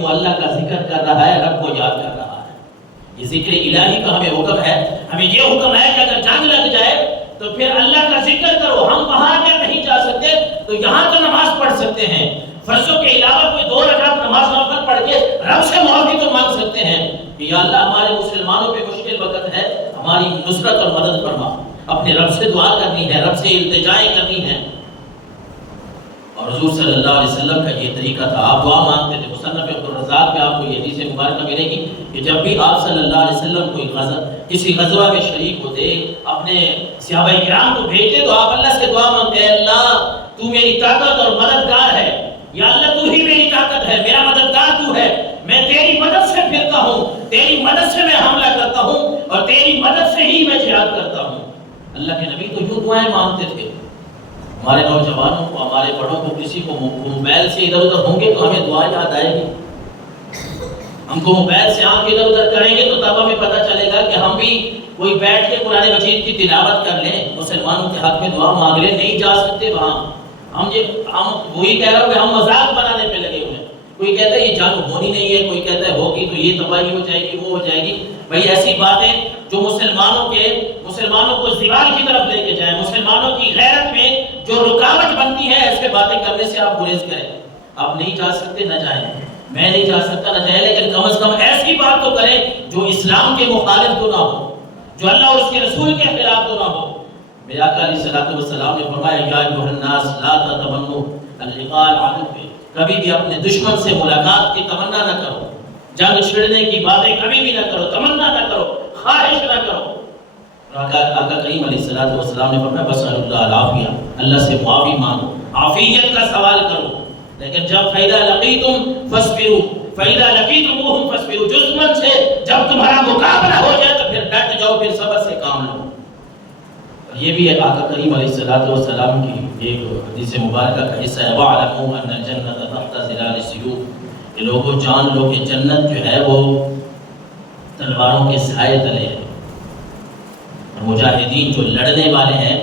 وہ اللہ کا ذکر کر رہا ہے، رب کو یاد کر رہا ہے۔ یہ ذکر الہی کا ہمیں حکم ہے، ہمیں یہ حکم ہے کہ اگر جنگ لگ جائے تو پھر اللہ کا ذکر کرو۔ ہم وہاں اگر نہیں جا سکتے تو یہاں تو نماز پڑھ سکتے ہیں، فرضوں کے علاوہ کوئی 2 رکعت نماز نفل پڑھ کے رب سے معافی تو مانگ سکتے ہیں کہ یا اللہ ہمارے مسلمانوں پہ مشکل وقت ہے، ہماری نصرت اور مدد فرما۔ اپنے رب سے دعا کرنی ہے، رب سے التجائیں کرنی ہے۔ اور حضور صلی اللہ علیہ وسلم کا یہ طریقہ تھا، آپ دعا مانگتے تھے۔ مصنف عبدالرزاق میں آپ کو یہ حدیث مبارکہ ملے گی کہ جب بھی آپ صلی اللہ علیہ وسلم کوئی کسی غزوہ میں شریک ہوتے، اپنے صحابہ کرام کو بھیجتے تو آپ اللہ سے دعا مانگتے، اے اللہ تو میری طاقت اور مددگار ہے، یا اللہ تو ہی میری طاقت ہے، میرا مددگار تو ہے، میں تیری مدد سے پھرتا ہوں، تیری مدد سے میں حملہ کرتا ہوں اور تیری مدد سے ہی میں جہاد کرتا ہوں۔ اللہ کے نبی تو یوں دعائیں مانگتے تھے۔ ہمارے نوجوانوں کو، ہمارے بڑوں کو، کسی کو موبائل سے ادھر ادھر ہوں گے تو ہمیں دعا یاد آئے گی۔ ہم کو موبائل سے آنکھ ادھر ادھر کریں گے تو تب ہمیں پتہ چلے گا کہ ہم بھی کوئی بیٹھ کے قرآن مجید کی تلاوت کر لیں، مسلمانوں کے حق میں دعا مانگ لیں۔ نہیں جا سکتے وہاں، ہم وہی کہہ رہا ہوں کہ ہم مذاق بنانے پہ لگے ہوئے ہیں۔ کوئی کہتا ہے یہ جنگ ہونی نہیں ہے، کوئی کہتا ہے ہوگی تو یہ تباہی ہو جائے گی، وہ ہو جائے گی۔ بھائی ایسی باتیں جو مسلمانوں کو زوال کی طرف لے کے جائیں، مسلمانوں کی غیرت میں جو رکاوٹ بنتی ہے، ایسے باتیں کرنے سے آپ گریز کریں۔ آپ نہیں جا سکتے نہ جائیں، میں نہیں جا سکتا نہ جائیں، لیکن کم از کم ایسی بات تو کریں جو اسلام کے مخالف تو نہ ہو، جو اللہ اور اس کے رسول کے خلاف تو نہ ہو۔ میرے آقا علیہ الصلوۃ والسلام نے فرمایا یا ایھا الناس لا تتمنوا اللقاء العدو، کبھی بھی اپنے دشمن سے ملاقات کی تمنا نہ کرو، جنگ چھڑنے کی باتیں کبھی بھی نہ کرو، تمنا نہ کرو، خواہش نہ کرو۔ آقا کریم علیہ الصلوۃ والسلام نے فرمایا بس اللہ العافیہ، اللہ سے معافی مانگو، عافیت کا سوال کرو۔ لیکن جب فَإِذَا لَقِيتُمْ فَاصْبِرُوا فَإِذَا لَقِيتُمُوهُمْ فَاصْبِرُوا، دشمن سے جب تمہارا مقابلہ ہو جائے تو پھر ڈٹ جاؤ، پھر صبر سے کام لو۔ یہ بھی ایک آقا کریم علیہ الصلوۃ والسلام کی ایک حدیث مبارکہ کا حصہ ہے، وَاعْلَمُوا أَنَّ الْجَنَّةَ تَحْتَ ظِلَالِ السُّيُوفِ، کہ لوگوں جان لو کہ جنت جو ہے وہ تلواروں کے سائے تلے ہے، اور مجاہدین جو لڑنے والے ہیں